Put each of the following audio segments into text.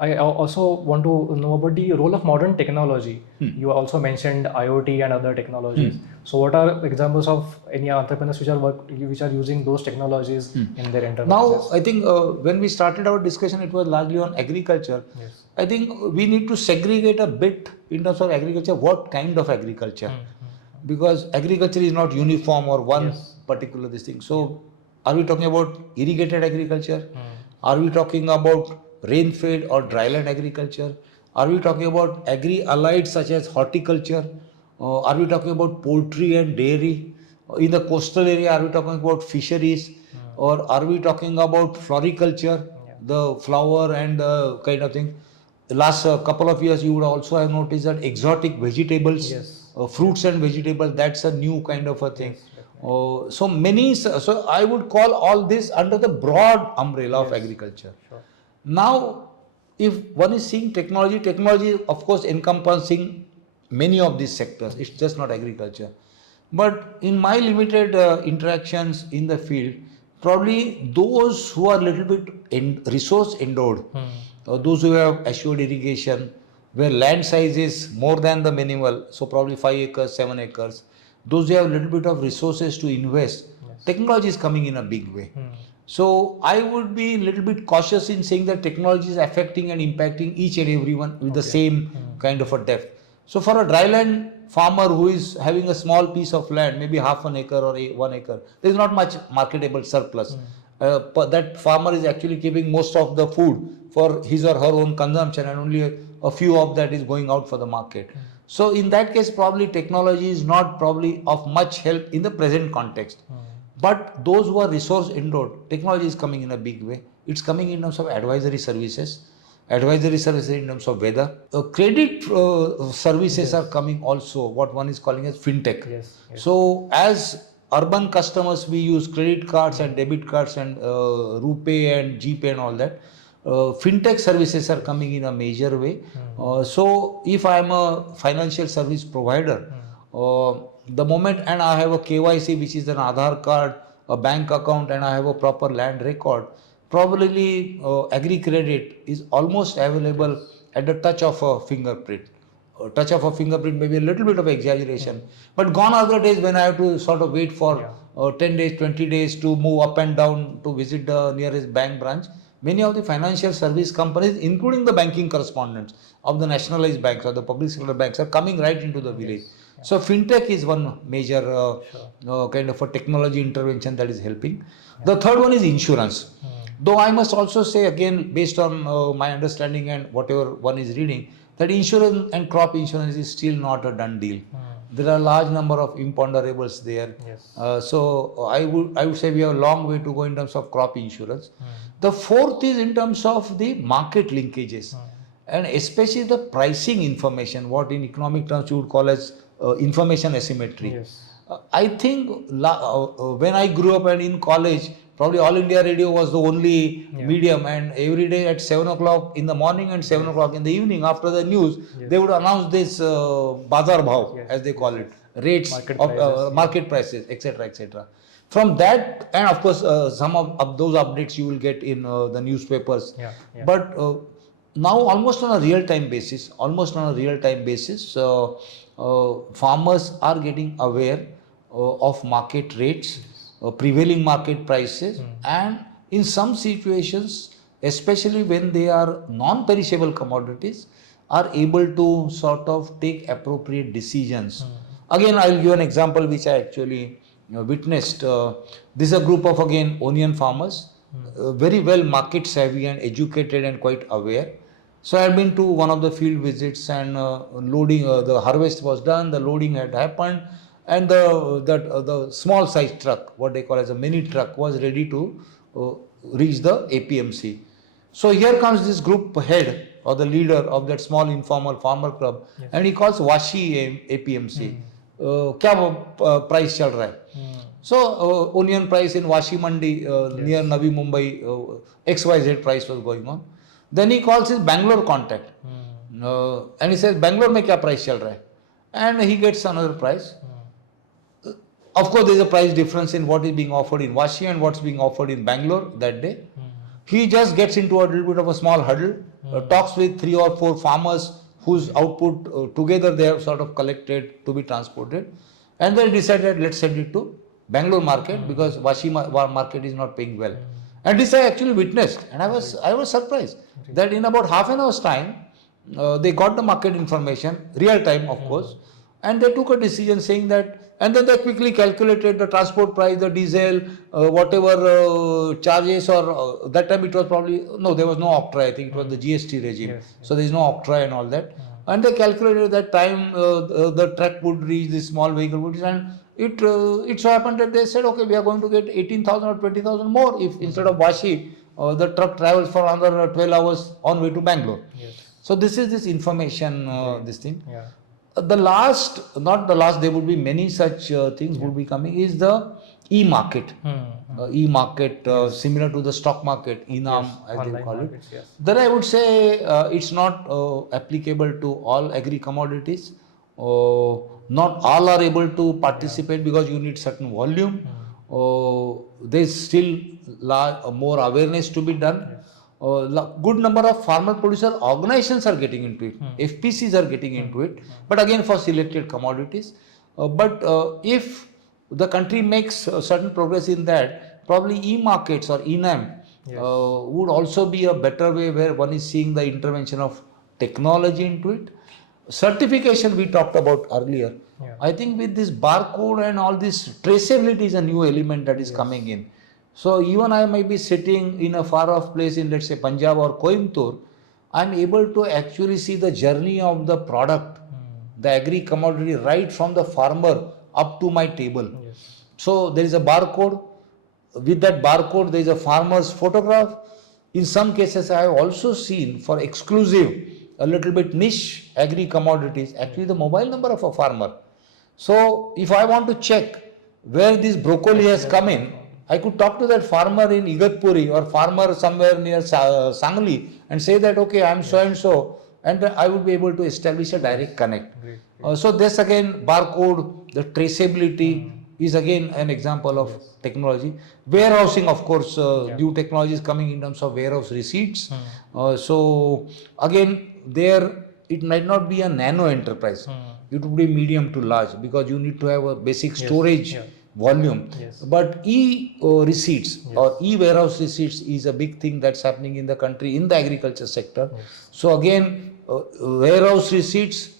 I also want to know about the role of modern technology. You also mentioned IoT and other technologies. So, what are examples of any entrepreneurs which are using those technologies in their enterprises? Now, I think when we started our discussion, it was largely on agriculture. Yes. I think we need to segregate a bit in terms of agriculture. What kind of agriculture? Because agriculture is not uniform or one particular this thing. So, are we talking about irrigated agriculture? Are we talking about rain-fed or dryland agriculture? Are we talking about agri-allied such as horticulture? Are we talking about poultry and dairy? In the coastal area, are we talking about fisheries? Or are we talking about floriculture, the flower and the kind of thing? The last couple of years, you would also have noticed that exotic vegetables, fruits and vegetables, that's a new kind of a thing. So I would call all this under the broad umbrella of agriculture. Sure. Now, if one is seeing technology, technology of course encompassing many of these sectors. It's just not agriculture. But in my limited interactions in the field, probably those who are little bit resource endowed, those who have assured irrigation, where land size is more than the minimal, so probably 5 acres, 7 acres, those who have a little bit of resources to invest, technology is coming in a big way. So I would be a little bit cautious in saying that technology is affecting and impacting each and everyone with the same kind of a depth. So for a dryland farmer who is having a small piece of land, maybe half an acre or 1 acre, there is not much marketable surplus. That farmer is actually keeping most of the food for his or her own consumption, and only a few of that is going out for the market. So in that case, probably technology is not probably of much help in the present context. But those who are resource endowed, technology is coming in a big way. It's coming in terms of advisory services in terms of weather. Credit services are coming also, what one is calling as fintech. So as urban customers, we use credit cards and debit cards and RuPay and GPay and all that. Fintech services are coming in a major way. So if I am a financial service provider, the moment and I have a KYC, which is an Aadhaar card, a bank account, and I have a proper land record, probably agri credit is almost available at the touch of a fingerprint. Touch of a fingerprint may be a little bit of exaggeration, but gone are the days when I have to sort of wait for 10 days, 20 days to move up and down to visit the nearest bank branch. Many of the financial service companies, including the banking correspondents of the nationalized banks or the public sector banks, are coming right into the village. So fintech is one major kind of a technology intervention that is helping. The third one is insurance. Though I must also say again, based on my understanding and whatever one is reading, that insurance and crop insurance is still not a done deal. There are a large number of imponderables there. So I would say we have a long way to go in terms of crop insurance. The fourth is in terms of the market linkages, and especially the pricing information, what in economic terms you would call as information asymmetry. I think when I grew up and in college, probably All India Radio was the only medium, and every day at 7 o'clock in the morning and 7 o'clock in the evening after the news, they would announce this Bazar Bhav, as they call it, rates, market prices, etc., etc. From that, and of course, some of those updates you will get in the newspapers. But now, almost on a real-time basis, farmers are getting aware of market rates, prevailing market prices, and in some situations, especially when they are non-perishable commodities, are able to sort of take appropriate decisions. Again, I will give an example which I actually witnessed. This is a group of, again, onion farmers, very well market savvy and educated and quite aware. So I had been to one of the field visits, and loading, the harvest was done, the loading had happened, and the small size truck, what they call as a mini truck, was ready to reach the APMC. So here comes this group head or the leader of that small informal farmer club, and he calls Washi APMC. क्या price चल रहा है? So onion price in Washi Mandi near Navi Mumbai, XYZ price was going on. Then he calls his Bangalore contact, and he says, Bangalore में क्या price चल रहा है? And he gets another price. Of course, there is a price difference in what is being offered in Washi and what's being offered in Bangalore that day. He just gets into a little bit of a small huddle, talks with 3 or 4 farmers whose output together they have sort of collected to be transported, and they decided let's send it to Bangalore market because Vashi market is not paying well. And this I actually witnessed, and I was surprised that in about half an hour's time they got the market information, real time of course, and they took a decision saying that, and then they quickly calculated the transport price, the diesel, whatever charges, or that time it was probably, no, there was no octroi, I think it was the GST regime. Yes, So there is no octroi and all that. And they calculated that time the truck would reach, the small vehicle would reach, and it so happened that they said, okay, we are going to get 18,000 or 20,000 more if instead of Vashi, the truck travels for another 12 hours on way to Bangalore. Yes. So this is this information, this thing. Yeah. The last, not the last, there would be many such things would be coming, is the e-market. E-market, similar to the stock market, ENAM as they Online call it. markets, yes. Then I would say it's not applicable to all agri commodities. Not all are able to participate because you need certain volume. There's still more awareness to be done. Good number of farmer producer organizations are getting into it. FPCs are getting into it, but again for selected commodities. But if the country makes certain progress in that, probably e-markets or ENAM would also be a better way where one is seeing the intervention of technology into it. Certification we talked about earlier. Yeah. I think with this barcode and all this, traceability is a new element that is coming in. So even I might be sitting in a far off place in, let's say, Punjab or Coimbatore, I'm able to actually see the journey of the product, the agri commodity, right from the farmer up to my table. Yes. So there is a barcode. With that barcode, there is a farmer's photograph. In some cases, I have also seen for exclusive, a little bit niche agri commodities, actually the mobile number of a farmer. So if I want to check where this broccoli has come in, I could talk to that farmer in Igatpuri or farmer somewhere near Sangli and say that, okay, I am so and so, and I would be able to establish a direct connect. So this again, barcode, the traceability is again an example of technology. Warehousing, of course, new technology is coming in terms of warehouse receipts. So again, there it might not be a nano enterprise. It would be medium to large because you need to have a basic storage volume. But e-receipts or e-warehouse receipts is a big thing that's happening in the country in the agriculture sector. So again, warehouse receipts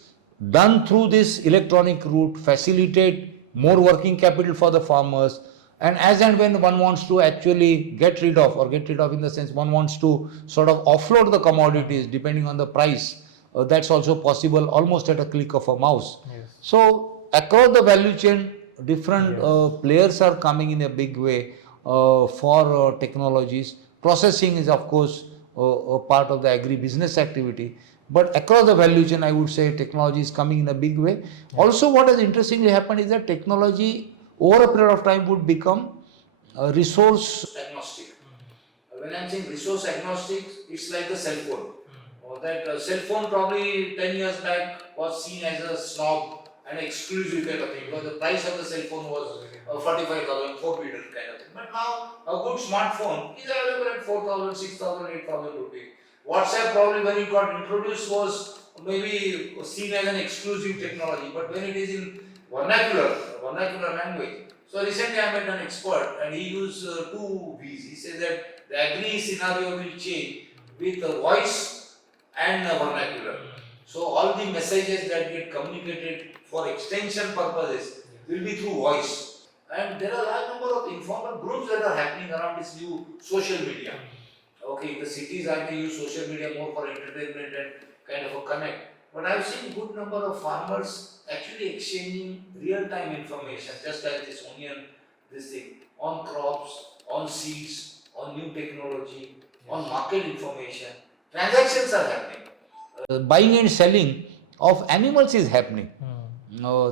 done through this electronic route facilitate more working capital for the farmers. And as and when one wants to actually get rid of in the sense one wants to sort of offload the commodities depending on the price, that's also possible almost at a click of a mouse. So across the value chain, different players are coming in a big way for technologies. Processing is of course a part of the agri-business activity. But across the value chain, I would say technology is coming in a big way. Also, what has interestingly happened is that technology over a period of time would become resource agnostic. When I'm saying resource agnostic, it's like the cell phone. Or that cell phone probably 10 years back was seen as a snob and exclusive kind of thing because the price of the cell phone was 45,000, forbidden kind of thing. But now a good smartphone is available at 4,000, 6,000, 8,000 rupees. WhatsApp probably when it got introduced was maybe seen as an exclusive technology, but when it is in vernacular language. So recently I met an expert and he used two V's. He said that the agri scenario will change with voice and vernacular. So all the messages that get communicated for extension purposes will be through voice. And there are a large number of informal groups that are happening around this new social media. Okay, in the cities I may use social media more for entertainment and kind of a connect. But I've seen good number of farmers actually exchanging real-time information, just like this onion, this thing, on crops, on seeds, on new technology, on market information. Transactions are happening. Buying and selling of animals is happening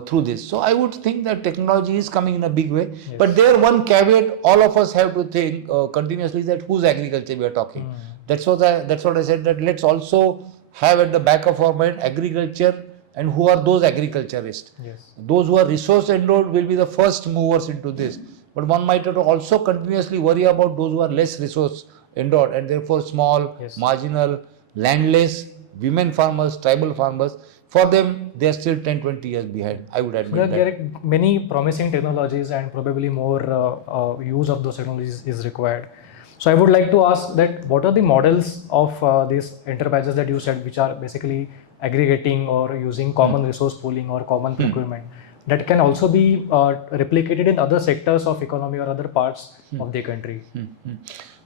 through this. So I would think that technology is coming in a big way. But there one caveat all of us have to think continuously is that whose agriculture we are talking. That's what I said, that let's also have at the back of our mind agriculture and who are those agriculturists. Those who are resource endowed will be the first movers into this. But one might have to also continuously worry about those who are less resource endowed and therefore small, marginal, landless, women farmers, tribal farmers, for them, they are still 10-20 years behind. I would admit There that. are many promising technologies and probably more use of those technologies is required. So I would like to ask that what are the models of these enterprises that you said, which are basically aggregating or using common resource pooling or common procurement, that can also be replicated in other sectors of economy or other parts of the country?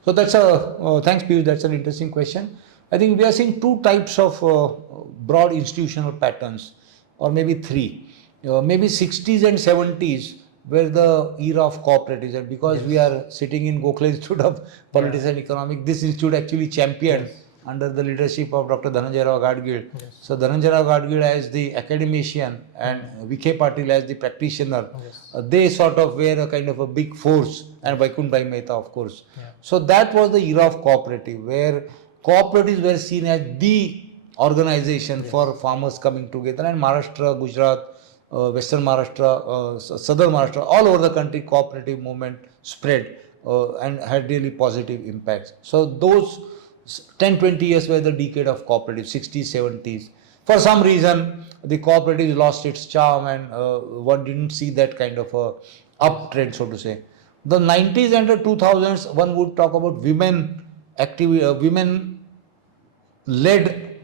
So that's thanks Piyush, that's an interesting question. I think we are seeing two types of broad institutional patterns, or maybe three. Maybe 60s and 70s were the era of cooperatives, and because we are sitting in Gokhale Institute of Politics and Economics, this institute actually championed under the leadership of Dr. Dhananjay Rao Gadgil. So Dhananjay Rao Gadgil as the academician and VK Patil as the practitioner, they sort of were a kind of a big force, and Vaikunth Bhai Mehta of course. So that was the era of cooperative, where cooperatives were seen as the organization for farmers coming together, and Maharashtra, Gujarat, Western Maharashtra, Southern Maharashtra, all over the country, cooperative movement spread and had really positive impacts. So those 10-20 years were the decade of cooperative, 60s, 70s. For some reason, the cooperative lost its charm, and one didn't see that kind of a uptrend, so to say. The 90s and the 2000s, one would talk about women led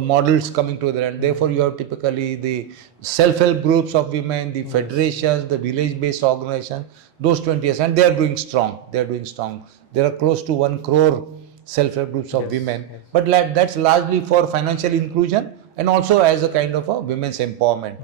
models coming together, and therefore you have typically the self-help groups of women, the federations, the village-based organizations, those 20 years, and they are doing strong. They are doing strong. There are close to 1 crore self-help groups of women, but that's largely for financial inclusion and also as a kind of a women's empowerment.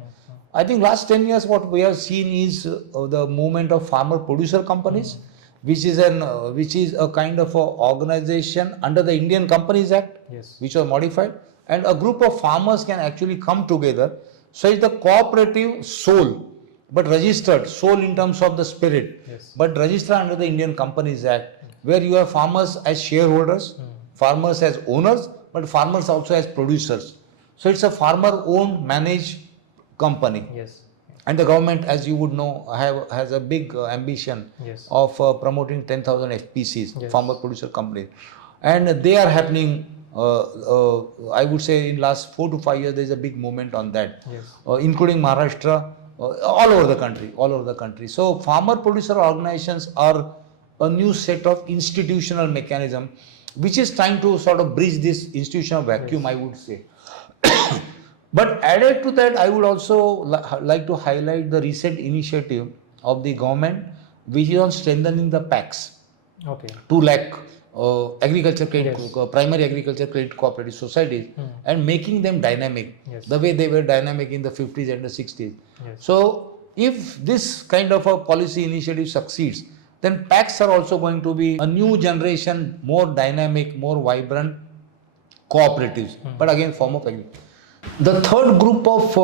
I think last 10 years what we have seen is the movement of farmer producer companies, which is a kind of a organization under the Indian Companies Act, which was modified, and a group of farmers can actually come together. So it's the cooperative soul, but registered soul in terms of the spirit, but registered under the Indian Companies Act, where you have farmers as shareholders, farmers as owners, but farmers also as producers. So it's a farmer-owned, managed company. And the government, as you would know, has a big ambition of promoting 10,000 FPCs, farmer producer companies, and they are happening. I would say in last 4 to 5 years, there is a big movement on that, including Maharashtra, all over the country, all over the country. So farmer producer organizations are a new set of institutional mechanism, which is trying to sort of bridge this institutional vacuum, I would say. But added to that, I would also like to highlight the recent initiative of the government, which is on strengthening the PACs. 2 lakh agriculture credit, primary agriculture credit cooperative societies, and making them dynamic, the way they were dynamic in the 50s and the 60s. So if this kind of a policy initiative succeeds, then PACs are also going to be a new generation, more dynamic, more vibrant cooperatives, but again form of agriculture. The third group of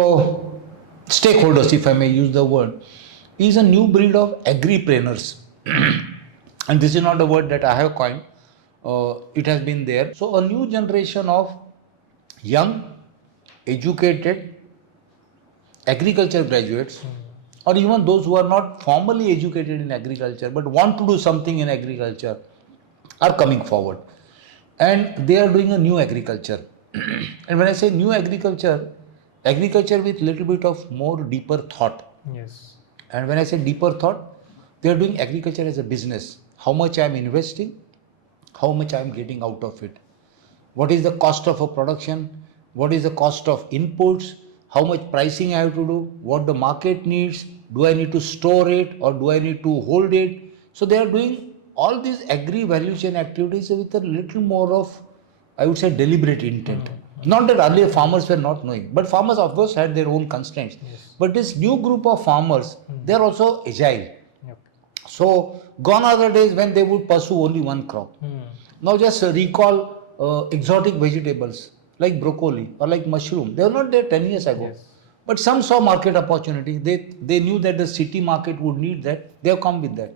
stakeholders, if I may use the word, is a new breed of agripreneurs. And this is not a word that I have coined, it has been there. So a new generation of young, educated agriculture graduates, or even those who are not formally educated in agriculture but want to do something in agriculture, are coming forward. And they are doing a new agriculture. And when I say new agriculture, agriculture with little bit of more deeper thought. And when I say deeper thought, they are doing agriculture as a business. How much I am investing, how much I am getting out of it. What is the cost of a production? What is the cost of inputs? How much pricing I have to do? What the market needs? Do I need to store it or do I need to hold it? So they are doing all these agri value chain activities with a little more of, I would say, deliberate intent. Not that earlier farmers were not knowing, but farmers of course had their own constraints. But this new group of farmers, they are also agile. So gone are the days when they would pursue only one crop. Now just recall exotic vegetables like broccoli or like mushroom. They were not there 10 years ago. But some saw market opportunity. They knew that the city market would need that. They have come with that.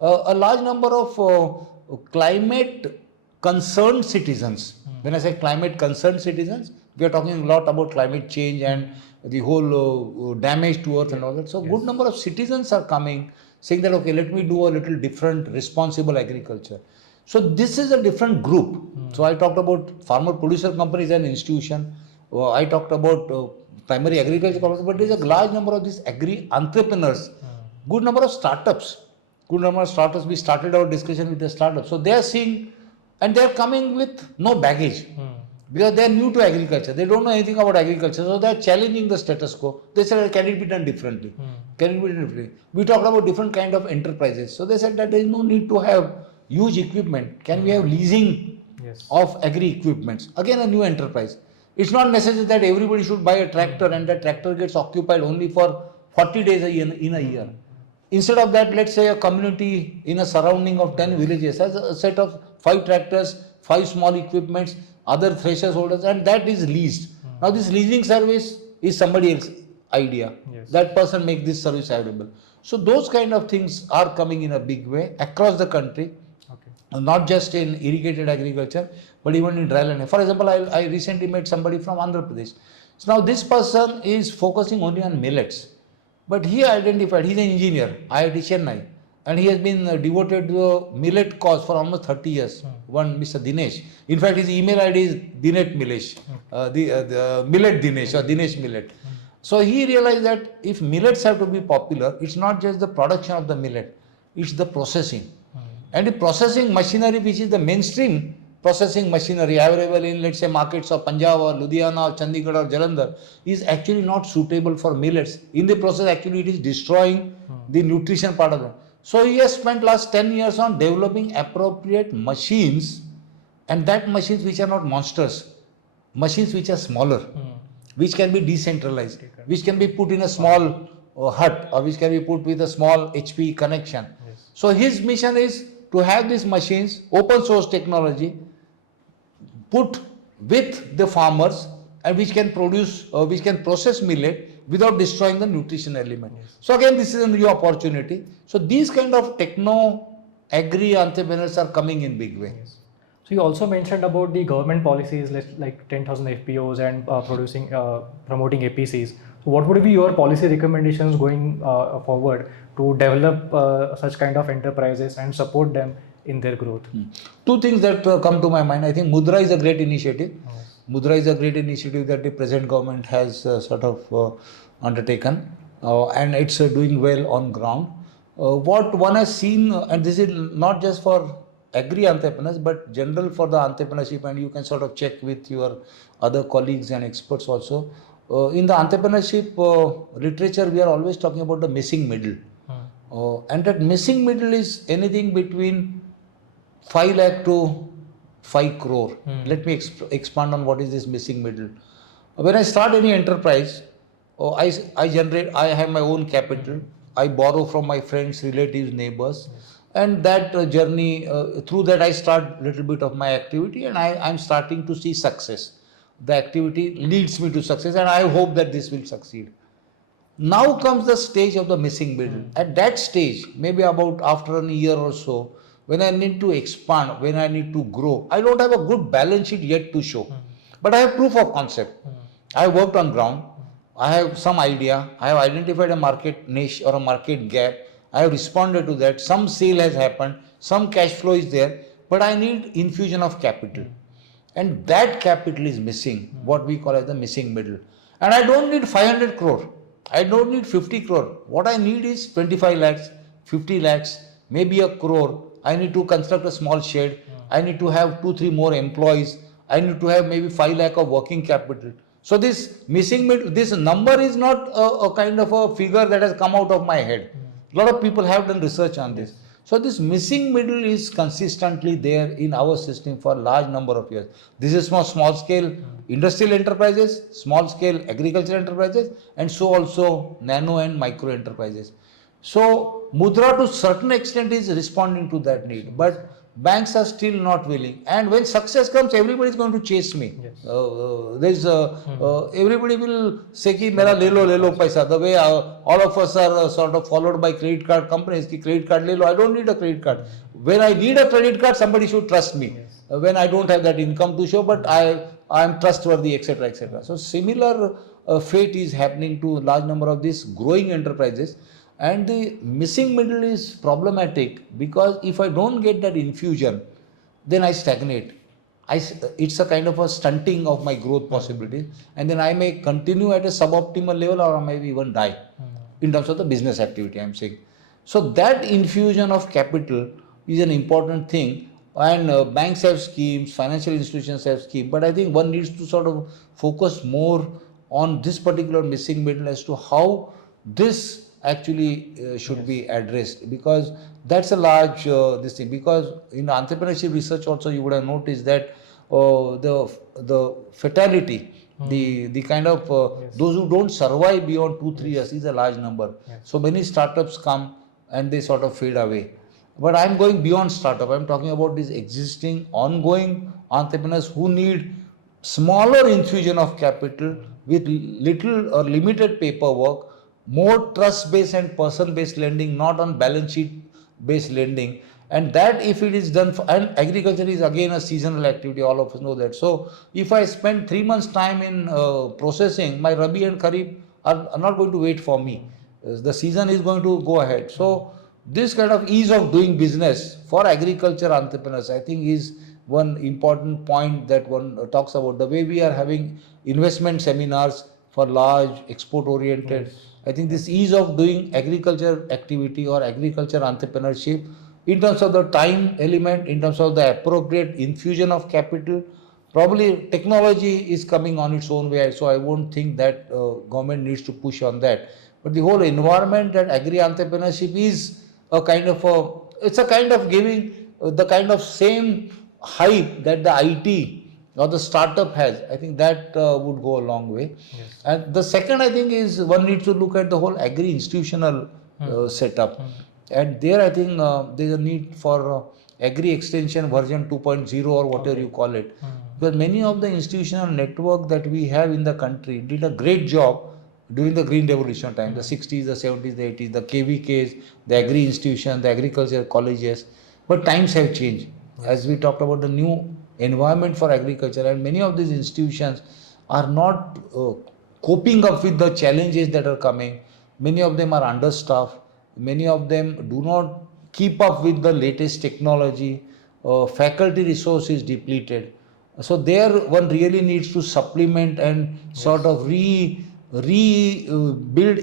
A large number of climate concerned citizens. When I say climate concerned citizens, we are talking a lot about climate change and the whole damage to earth and all that. So good number of citizens are coming saying that, okay, let me do a little different responsible agriculture. So this is a different group. So I talked about farmer producer company is an institution. I talked about primary agriculture company, but there is a large number of these agri entrepreneurs, good number of startups. Good number of startups. We started our discussion with the startups. So they are seeing, and they are coming with no baggage. Because they are new to agriculture, they don't know anything about agriculture, so they are challenging the status quo. They said, can it be done differently? Can it be done differently? We talked about different kind of enterprises. So they said that there is no need to have huge equipment. Can we have leasing of agri equipments? Again, a new enterprise. It's not necessary that everybody should buy a tractor and that tractor gets occupied only for 40 days in a year. Instead of that, let's say a community in a surrounding of 10 villages has a set of 5 tractors, 5 small equipments, other threshers holders, and that is leased. Now this leasing service is somebody else's idea. That person makes this service available. So those kind of things are coming in a big way across the country, not just in irrigated agriculture, but even in dry land. For example, I recently met somebody from Andhra Pradesh. So now this person is focusing only on millets, but he identified, he's an engineer, IIT Chennai, and he has been devoted to a millet cause for almost 30 years. One Mr. Dinesh. In fact, his email ID is Dinet Milesh, the Millet Dinesh or Dinesh Millet. So he realized that if millets have to be popular, it's not just the production of the millet, it's the processing. And the processing machinery, which is the mainstream processing machinery available in, let's say, markets of Punjab or Ludhiana or Chandigarh or Jalandhar, is actually not suitable for millets. In the process, actually, it is destroying the nutrition part of them. So he has spent last 10 years on developing appropriate machines, and that machines which are not monsters, machines which are smaller, which can be decentralized, which can be put in a small hut, or which can be put with a small HP connection. So his mission is to have these machines, open source technology, put with the farmers, and which can produce, which can process millet without destroying the nutrition element. So again, this is a new opportunity. So these kind of techno agri entrepreneurs are coming in big way. So you also mentioned about the government policies like 10,000 FPOs and promoting APCs. So what would be your policy recommendations going forward to develop such kind of enterprises and support them in their growth? Two things that come to my mind. I think Mudra is a great initiative. Mudra is a great initiative that the present government has sort of undertaken, and it's doing well on ground. What one has seen, and this is not just for agri entrepreneurs, but general for the entrepreneurship, and you can sort of check with your other colleagues and experts also. In the entrepreneurship literature, we are always talking about the missing middle. And that missing middle is anything between 5 lakh to 5 crore. Let me expand on what is this missing middle. When I start any enterprise, I have my own capital. I borrow from my friends, relatives, neighbors. And that journey, through that I start little bit of my activity, and I'm starting to see success. The activity leads me to success, and I hope that this will succeed. Now comes the stage of the missing middle. At that stage, maybe about after a year or so, when I need to expand, when I need to grow, I don't have a good balance sheet yet to show. But I have proof of concept. I have worked on ground. I have some idea. I have identified a market niche or a market gap. I have responded to that. Some sale has happened. Some cash flow is there. But I need infusion of capital. And that capital is missing, what we call as the missing middle. And I don't need 500 crore. I don't need 50 crore. What I need is 25 lakhs, 50 lakhs, maybe a crore. I need to construct a small shed. I need to have 2-3 more employees. I need to have maybe 5 lakh of working capital. So this missing middle, this number is not a kind of a figure that has come out of my head. A lot of people have done research on this. So this missing middle is consistently there in our system for a large number of years. This is for small scale industrial enterprises, small scale agricultural enterprises, and so also nano and micro enterprises. So Mudra to certain extent is responding to that need, but banks are still not willing. And when success comes, everybody is going to chase me. Everybody will say ki mera le lo paisa. The way all of us are sort of followed by credit card companies ki credit card le lo. I don't need a credit card. When I need a credit card, somebody should trust me. When I don't have that income to show, but I am trustworthy, etc., etc. So similar fate is happening to a large number of these growing enterprises. And the missing middle is problematic because if I don't get that infusion, then I stagnate. It's a kind of a stunting of my growth possibilities, and then I may continue at a suboptimal level, or I may even die in terms of the business activity, I'm saying. So that infusion of capital is an important thing, and banks have schemes, financial institutions have schemes, but I think one needs to sort of focus more on this particular missing middle as to how this actually should be addressed, because that's a large this thing. Because in entrepreneurship research also you would have noticed that the fatality, the kind of those who don't survive beyond 2-3 years is a large number. So many startups come and they sort of fade away. But I'm going beyond startup. I'm talking about these existing, ongoing entrepreneurs who need smaller infusion of capital with little or limited paperwork, more trust-based and person-based lending, not on balance sheet-based lending. And that, if it is done for, and agriculture is again a seasonal activity, all of us know that. So if I spend 3 months time in processing, my Rabi and Kharif are not going to wait for me. The season is going to go ahead. So this kind of ease of doing business for agriculture entrepreneurs, I think, is one important point that one talks about. The way we are having investment seminars for large export oriented, I think this ease of doing agriculture activity or agriculture entrepreneurship, in terms of the time element, in terms of the appropriate infusion of capital, probably technology is coming on its own way. So I won't think that government needs to push on that. But the whole environment that agri entrepreneurship is a kind of it's a kind of giving the kind of same hype that the IT or the startup has. I think that would go a long way. Yes. And the second, I think, is one needs to look at the whole agri institutional setup. And there, I think there's a need for agri extension version 2.0 or whatever you call it. Because many of the institutional network that we have in the country did a great job during the Green Revolution time, the 60s, the 70s, the 80s, the KVKs, the agri institutions, the agriculture colleges. But times have changed. As we talked about the new environment for agriculture, and many of these institutions are not coping up with the challenges that are coming. Many of them are understaffed. Many of them do not keep up with the latest technology. Faculty resource is depleted. So there one really needs to supplement and sort of build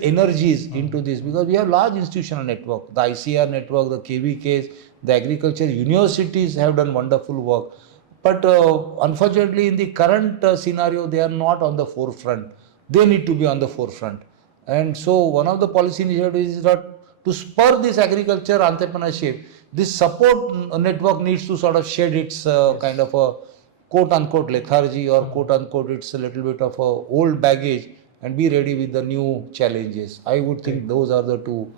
energies into this, because we have large institutional network, the ICR network, the KVKs, the agriculture universities have done wonderful work. But unfortunately, in the current scenario, they are not on the forefront. They need to be on the forefront. And so one of the policy initiatives is that to spur this agriculture entrepreneurship, this support network needs to sort of shed its kind of a quote-unquote lethargy, or quote-unquote it's a little bit of a old baggage, and be ready with the new challenges. I would think those are the two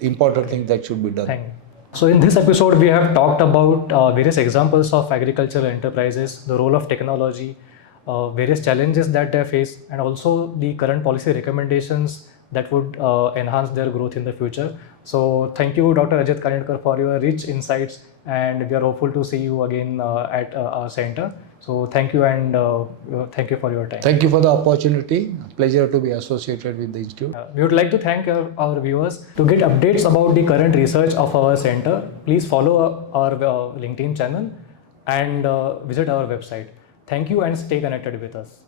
important things that should be done. Thank you. So in this episode, we have talked about various examples of agricultural enterprises, the role of technology, various challenges that they face, and also the current policy recommendations that would enhance their growth in the future. So thank you, Dr. Ajit Kanitkar, for your rich insights, and we are hopeful to see you again at our center. So thank you, and thank you for your time. Thank you for the opportunity. Pleasure to be associated with the institute. We would like to thank our viewers. To get updates about the current research of our center, please follow our LinkedIn channel and visit our website. Thank you, and stay connected with us.